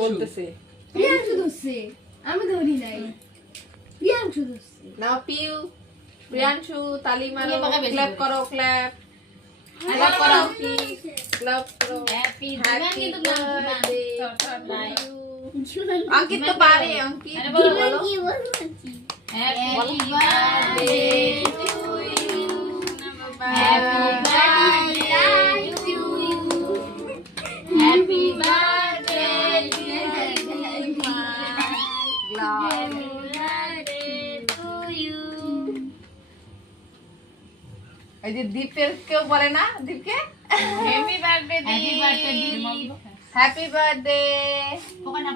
বলতেছে প্রিয়াংশু ধরছে আমি ধরি নাই প্রিয়াংশু ধরছে নাও পিউ প্রিয়াংশু তালি মারো ক্ল্যাপ করো ক্ল্যাপ ক্ল্যাপ করো কি ক্ল্যাপ করো হ্যাপি অঙ্কিত তো পারে অঙ্কিত বলো happy birthday to you happy birthday to you এই যে দীপের কেউ বলে না দীপকে হ্যাপি বার্থডে হ্যাপি বার্থডে পোকানা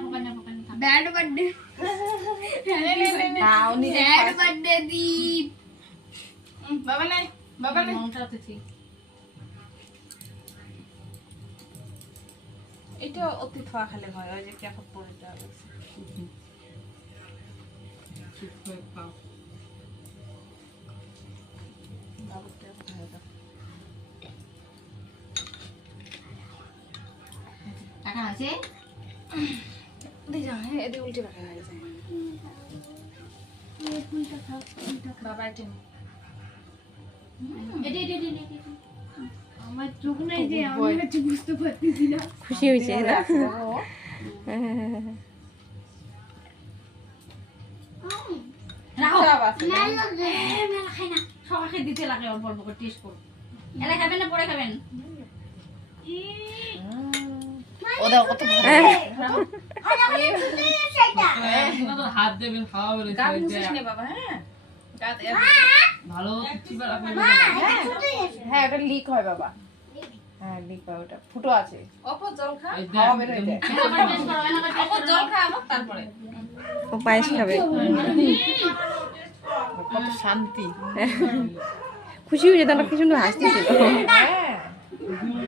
ব্যাড বার্থডে হ্যাঁ উনি ব্যাড বার্থডে দীপ বাবা নাই মনটা আছে এটা অতি থোয়া খালে হয় ওই যে কেফট পড়ে যাবে টাকা আছে এদি উল্টে রাখা হয়ে যায় বাবা এটা আমার চোখ নাই যে আমি হচ্ছে বুঝতে পারতেছি না খুশি হয়েছে না রাখো মেলা খাই না সবাইকে দিতে লাগে অল্প অল্প করে টেস্ট করো এলা খাবেন না পরে খাবেন ওদের কত হাত দেবেন খাওয়া বলে গান মুছিস নে বাবা হ্যাঁ ভালো চিবার আপনি হ্যাঁ ওটা লিক হয় বাবা হ্যাঁ লিক হয় ওটা ফুটো আছে অপর জল খা এই হাওয়া বের হয়ে যায় আবার টেস্ট করো না অপর জল খা আবার তারপরে ও পায়েস খাবে কত শান্তি খুশি হয়েছে তাহলে কি সুন্দর হাসতেছিল হ্যাঁ